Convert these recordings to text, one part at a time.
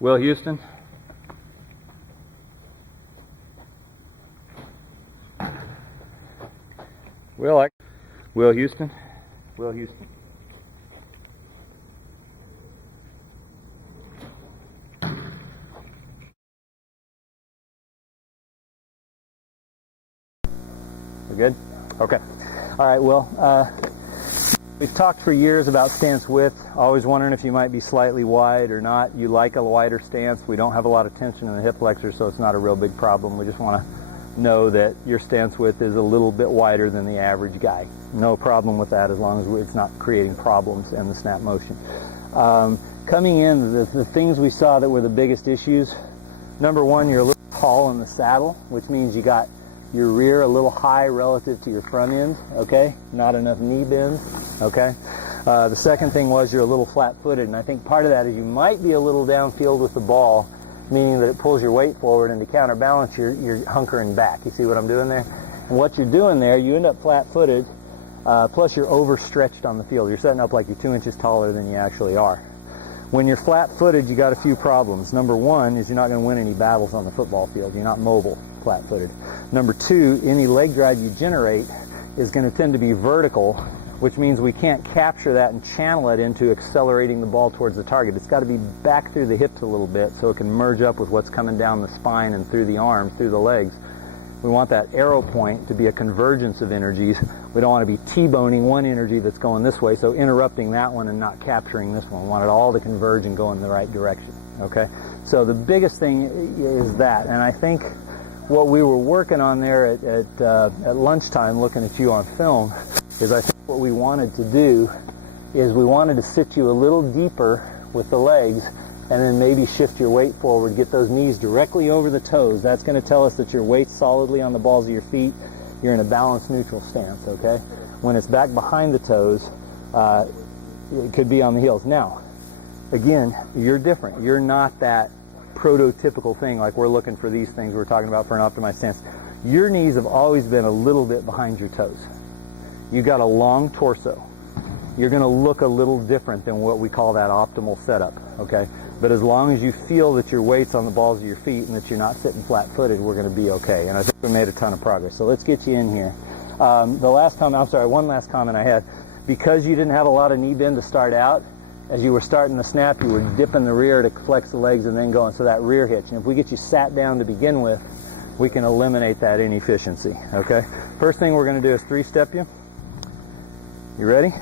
Will Houston. Will Houston. Will Houston. We're good? Okay. All right, Will. We've talked for years about stance width, always wondering if you might be slightly wide or not. You like a wider stance. We don't have a lot of tension in the hip flexor, so it's not a real big problem. We just want to know that your stance width is a little bit wider than the average guy. No problem with that as long as it's not creating problems in the snap motion. Coming in, the things we saw that were the biggest issues, number one, you're a little tall in the saddle, which means you got your rear a little high relative to your front end, okay? Not enough knee bend, okay? The second thing was you're a little flat-footed, and I think part of that is you might be a little downfield with the ball, meaning that it pulls your weight forward, and to counterbalance, you're hunkering back. You see what I'm doing there? And what you're doing there, you end up flat-footed, plus you're overstretched on the field. You're setting up like you're 2 inches taller than you actually are. When you're flat-footed, you got a few problems. Number one is you're not going to win any battles on the football field. You're not mobile, flat-footed. Number two, any leg drive you generate is going to tend to be vertical, which means we can't capture that and channel it into accelerating the ball towards the target. It's got to be back through the hips a little bit so it can merge up with what's coming down the spine and through the arms, through the legs. We want that arrow point to be a convergence of energies. We don't want to be T-boning one energy that's going this way, so interrupting that one and not capturing this one. We want it all to converge and go in the right direction, okay? So the biggest thing is that, and I think what we were working on there at lunchtime looking at you on film is I think what we wanted to do is we wanted to sit you a little deeper with the legs and then maybe shift your weight forward, get those knees directly over the toes. That's going to tell us that your weight's solidly on the balls of your feet. You're in a balanced neutral stance, okay? When it's back behind the toes, it could be on the heels. Now, again, you're different. You're not that prototypical thing like we're looking for these things we're talking about for an optimized stance. Your knees have always been a little bit behind your toes. You got a long torso. You're going to look a little different than what we call that optimal setup, okay? But as long as you feel that your weight's on the balls of your feet and that you're not sitting flat-footed, we're going to be okay. And I think we made a ton of progress. So let's get you in here. One last comment I had. Because you didn't have a lot of knee bend to start out, as you were starting the snap, you were dipping the rear to flex the legs and then going. So that rear hitch. And if we get you sat down to begin with, we can eliminate that inefficiency, okay? First thing we're going to do is three-step you. You ready?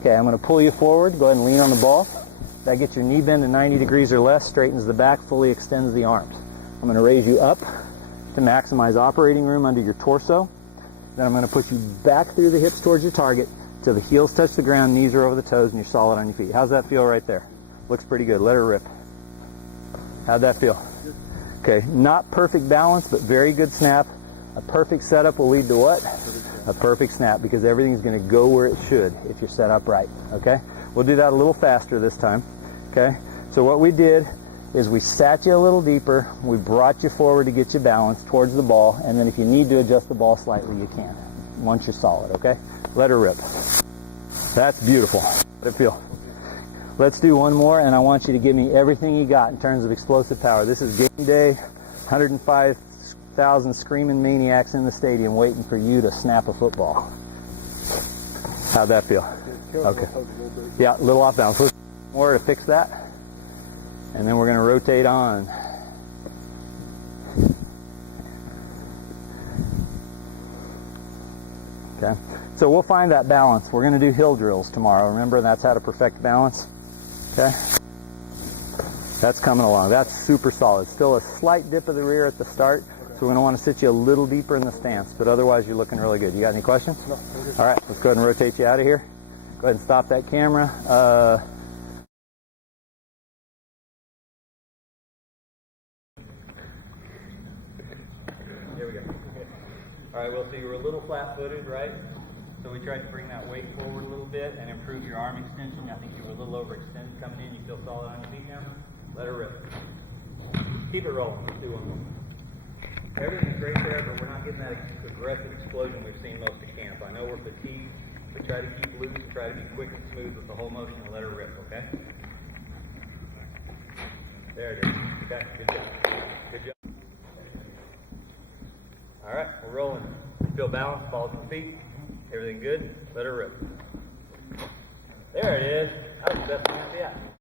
Okay, I'm going to pull you forward. Go ahead and lean on the ball. That gets your knee bend to 90 degrees or less, straightens the back, fully extends the arms. I'm going to raise you up to maximize operating room under your torso. Then I'm going to push you back through the hips towards your target till the heels touch the ground, knees are over the toes, and you're solid on your feet. How's that feel right there? Looks pretty good. Let her rip. How'd that feel? Okay, not perfect balance, but very good snap. A perfect setup will lead to what? A perfect snap, because everything's going to go where it should if you're set up right, okay? We'll do that a little faster this time, okay? So what we did is we sat you a little deeper, we brought you forward to get you balanced towards the ball, and then if you need to adjust the ball slightly, you can, once you're solid, okay? Let her rip. That's beautiful. Let it feel. Let's do one more, and I want you to give me everything you got in terms of explosive power. This is game day, 105,000 screaming maniacs in the stadium waiting for you to snap a football. How'd that feel? Okay. Yeah, a little off balance. Let's do more to fix that. And then we're going to rotate on. Okay. So we'll find that balance. We're going to do hill drills tomorrow. Remember, that's how to perfect balance. Okay. That's coming along. That's super solid. Still a slight dip of the rear at the start. So we're going to want to sit you a little deeper in the stance. But otherwise, you're looking really good. You got any questions? No. All right. Let's go ahead and rotate you out of here. Go ahead and stop that camera. Here we go. All right, well, so you were a little flat-footed, right? So we tried to bring that weight forward a little bit and improve your arm extension. I think you were a little overextended coming in. You feel solid on your feet now? Let her rip. Keep it rolling. Let's do one more. Everything's great there, but we're not getting that aggressive explosion we've seen most of camp. I know we're fatigued. We try to keep loose, try to be quick and smooth with the whole motion and let her rip, okay? There it is. Okay, good job. Good job. All right, we're rolling. Feel balanced, balls and feet. Everything good? Let her rip. There it is. That was the best snap yet.